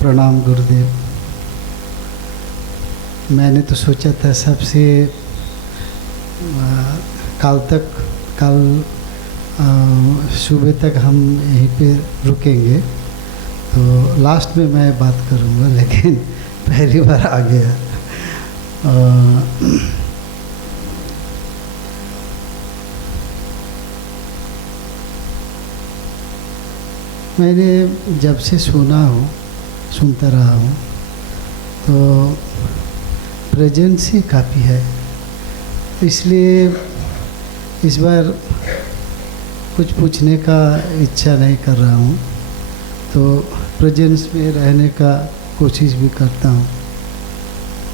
प्रणाम गुरुदेव। मैंने तो सोचा था सबसे कल सुबह तक हम यहीं पे रुकेंगे, तो लास्ट में मैं बात करूँगा, लेकिन पहली बार आ गया। मैंने जब से सुनता रहा हूँ, तो प्रेजेंस ही काफ़ी है। इसलिए इस बार कुछ पूछने का इच्छा नहीं कर रहा हूँ, तो प्रेजेंस में रहने का कोशिश भी करता हूँ।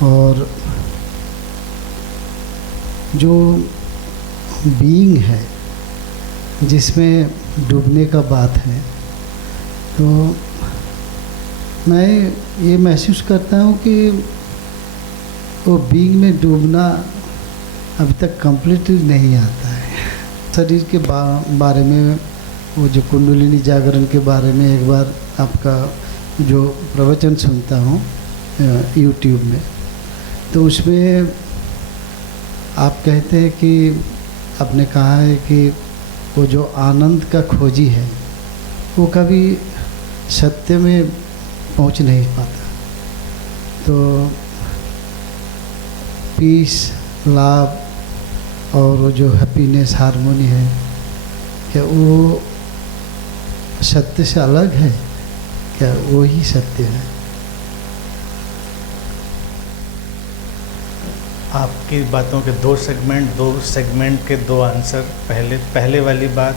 और जो बीइंग है जिसमें डूबने का बात है, तो मैं ये महसूस करता हूँ कि वो बीइंग में डूबना अभी तक कंप्लीटली नहीं आता है। शरीर के बारे में, वो जो कुंडलिनी जागरण के बारे में एक बार आपका जो प्रवचन सुनता हूँ यूट्यूब में, तो उसमें आप कहते हैं कि आपने कहा है कि वो जो आनंद का खोजी है वो कभी सत्य में पहुंच नहीं पाता। तो पीस, लाभ और वो जो हैप्पीनेस, हार्मोनी है, क्या वो सत्य से अलग है? क्या वो ही सत्य है? आपकी बातों के दो सेगमेंट के दो आंसर। पहले वाली बात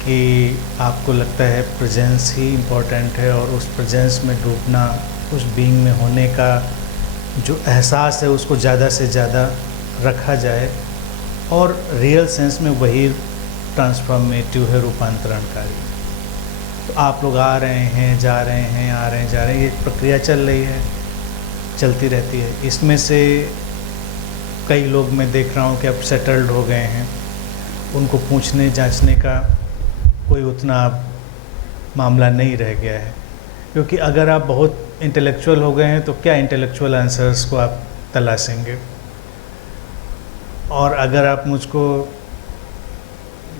कि आपको लगता है प्रेजेंस ही इम्पोर्टेंट है, और उस प्रेजेंस में डूबना, उस बीइंग में होने का जो एहसास है उसको ज़्यादा से ज़्यादा रखा जाए, और रियल सेंस में वही ट्रांसफॉर्मेटिव है, रूपांतरणकारी। तो आप लोग आ रहे हैं, जा रहे हैं, आ रहे हैं, जा रहे हैं, ये प्रक्रिया चल रही है, चलती रहती है। इसमें से कई लोग मैं देख रहा हूँ कि अब सेटल्ड हो गए हैं, उनको पूछने जांचने का कोई उतना मामला नहीं रह गया है। क्योंकि अगर आप बहुत इंटेलेक्चुअल हो गए हैं तो क्या इंटेलेक्चुअल आंसर्स को आप तलाशेंगे, और अगर आप मुझको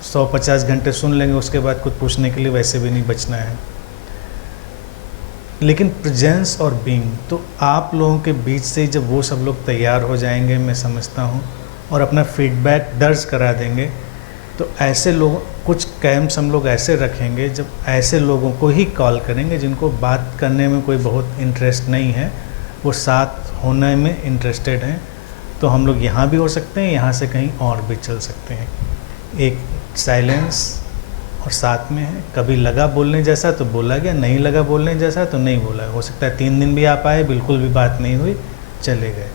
150 घंटे सुन लेंगे उसके बाद कुछ पूछने के लिए वैसे भी नहीं बचना है। लेकिन प्रेजेंस और बीइंग, तो आप लोगों के बीच से जब वो सब लोग तैयार हो जाएंगे, मैं समझता हूँ, और अपना फीडबैक दर्ज करा देंगे, तो ऐसे लोग, कुछ कैंप्स हम लोग ऐसे रखेंगे जब ऐसे लोगों को ही कॉल करेंगे जिनको बात करने में कोई बहुत इंटरेस्ट नहीं है, वो साथ होने में इंटरेस्टेड हैं। तो हम लोग यहाँ भी हो सकते हैं, यहाँ से कहीं और भी चल सकते हैं। एक साइलेंस और साथ में है, कभी लगा बोलने जैसा तो बोला गया, नहीं लगा बोलने जैसा तो नहीं बोला। हो सकता है 3 दिन भी आप आए, बिल्कुल भी बात नहीं हुई, चले गए।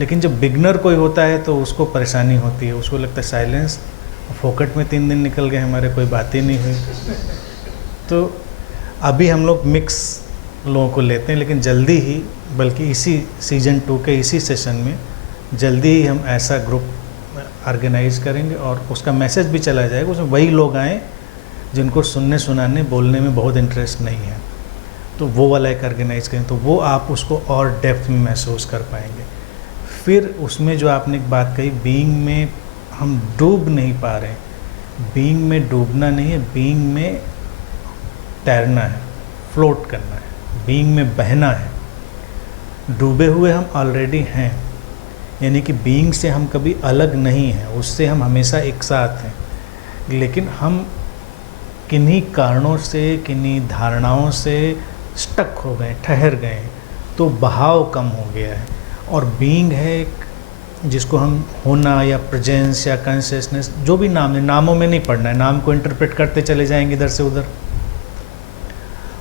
लेकिन जब बिगनर कोई होता है तो उसको परेशानी होती है, उसको लगता है साइलेंस, फोकट में 3 दिन निकल गए हमारे, कोई बात ही नहीं हुई। तो अभी हम लोग मिक्स लोगों को लेते हैं, लेकिन जल्दी ही, बल्कि इसी सीज़न 2 के इसी सेशन में जल्दी ही हम ऐसा ग्रुप ऑर्गेनाइज करेंगे, और उसका मैसेज भी चला जाएगा। उसमें वही लोग आएँ जिनको सुनने सुनाने बोलने में बहुत इंटरेस्ट नहीं है, तो वो वाला एक ऑर्गेनाइज करें, तो वो आप उसको और डेप्थ में महसूस कर पाएंगे। फिर उसमें जो आपने एक बात कही, बीइंग में हम डूब नहीं पा रहे हैं। बीइंग में डूबना नहीं है, बीइंग में तैरना है, फ्लोट करना है, बीइंग में बहना है। डूबे हुए हम ऑलरेडी हैं, यानी कि बीइंग से हम कभी अलग नहीं हैं, उससे हम हमेशा एक साथ हैं। लेकिन हम किन्हीं कारणों से, किन्हीं धारणाओं से स्टक हो गए, ठहर गए, तो बहाव कम हो गया है। और बीइंग है एक, जिसको हम होना या प्रेजेंस या कॉन्शियसनेस, जो भी नाम है, नामों में नहीं पढ़ना है, नाम को इंटरप्रेट करते चले जाएंगे इधर से उधर।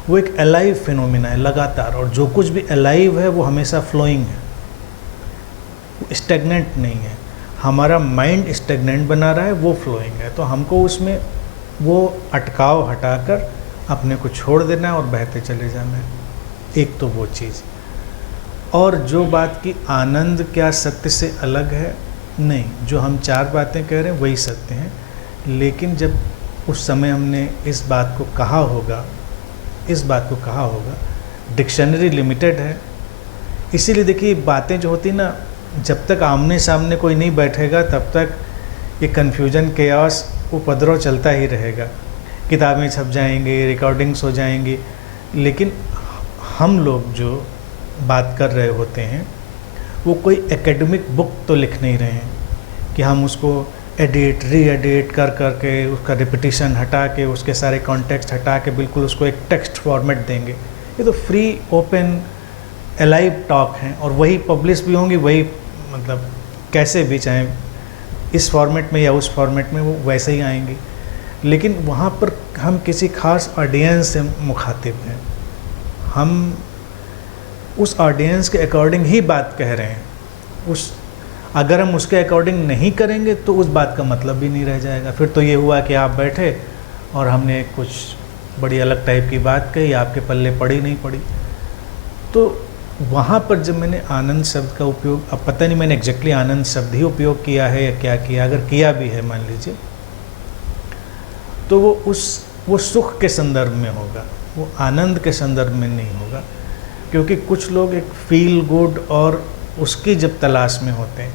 वो एक अलाइव फिनोमिना है लगातार, और जो कुछ भी अलाइव है वो हमेशा फ्लोइंग है, स्टेगनेंट नहीं है। हमारा माइंड स्टेगनेंट बना रहा है, वो फ्लोइंग है। तो हमको उसमें वो अटकाव हटाकर अपने को छोड़ देना है और बहते चले जाना है। एक तो वो चीज़। और जो बात की आनंद क्या सत्य से अलग है, नहीं, जो हम 4 बातें कह रहे हैं वही सत्य हैं। लेकिन जब उस समय हमने इस बात को कहा होगा डिक्शनरी लिमिटेड है। इसीलिए देखिए बातें जो होती ना, जब तक आमने सामने कोई नहीं बैठेगा तब तक ये कन्फ्यूजन केओस उपद्रव चलता ही रहेगा। किताबें छप जाएंगी, रिकॉर्डिंग्स हो जाएंगी, लेकिन हम लोग जो बात कर रहे होते हैं वो कोई एकेडमिक बुक तो लिख नहीं रहे हैं कि हम उसको एडिट री एडिट कर के उसका रिपीटिशन हटा के उसके सारे कॉन्टेक्स्ट हटा के बिल्कुल उसको एक टेक्स्ट फॉर्मेट देंगे। ये तो फ्री ओपन अलाइव टॉक हैं और वही पब्लिश भी होंगी, वही मतलब कैसे भी चाहे इस फॉर्मेट में या उस फॉर्मेट में वो वैसे ही आएंगी। लेकिन वहाँ पर हम किसी खास ऑडियंस से मुखातिब हैं, हम उस ऑडियंस के अकॉर्डिंग ही बात कह रहे हैं। अगर हम उसके अकॉर्डिंग नहीं करेंगे तो उस बात का मतलब भी नहीं रह जाएगा। फिर तो ये हुआ कि आप बैठे और हमने कुछ बड़ी अलग टाइप की बात कही, आपके पल्ले पड़ी नहीं पड़ी। तो वहाँ पर जब मैंने आनंद शब्द का उपयोग, अब पता नहीं मैंने एग्जैक्टली आनंद शब्द ही उपयोग किया है या क्या किया, अगर किया भी है मान लीजिए, तो वो सुख के संदर्भ में होगा, वो आनंद के संदर्भ में नहीं होगा। क्योंकि कुछ लोग एक फील गुड और उसकी जब तलाश में होते हैं,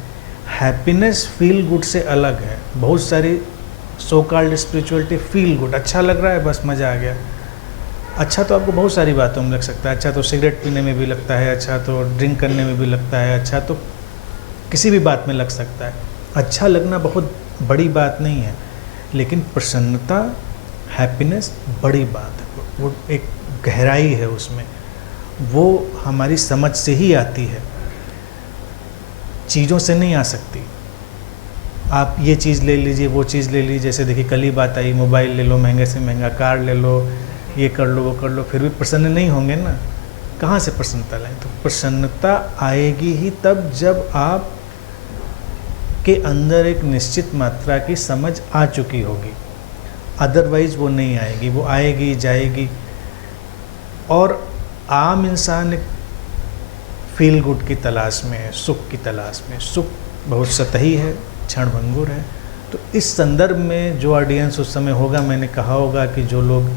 हैप्पीनेस फील गुड से अलग है। बहुत सारी so called spirituality feel good, अच्छा लग रहा है बस मज़ा आ गया। अच्छा तो आपको बहुत सारी बातों में लग सकता है, अच्छा तो सिगरेट पीने में भी लगता है, अच्छा तो ड्रिंक करने में भी लगता है, अच्छा तो किसी भी बात में लग सकता है। अच्छा लगना बहुत बड़ी बात नहीं है, लेकिन प्रसन्नता हैप्पीनेस बड़ी बात है। वो एक गहराई है उसमें, वो हमारी समझ से ही आती है, चीज़ों से नहीं आ सकती। आप ये चीज़ ले लीजिए, वो चीज़ ले लीजिए, जैसे देखिए कल ही बात आई, मोबाइल ले लो, महंगे से महंगा कार ले लो, ये कर लो वो कर लो, फिर भी प्रसन्न नहीं होंगे ना। कहाँ से प्रसन्नता लाएं? तो प्रसन्नता आएगी ही तब जब आप के अंदर एक निश्चित मात्रा की समझ आ चुकी होगी, अदरवाइज़ वो नहीं आएगी। वो आएगी जाएगी। और आम इंसान एक फील गुड की तलाश में है, सुख की तलाश में। सुख बहुत सतही है, क्षणभंगुर है। तो इस संदर्भ में जो ऑडियंस उस समय होगा, मैंने कहा होगा कि जो लोग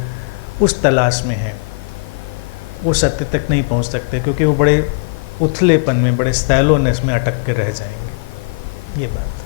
उस तलाश में हैं वो सत्य तक नहीं पहुंच सकते, क्योंकि वो बड़े उथलेपन में, बड़े स्टैलोनेस में अटक के रह जाएंगे। ये बात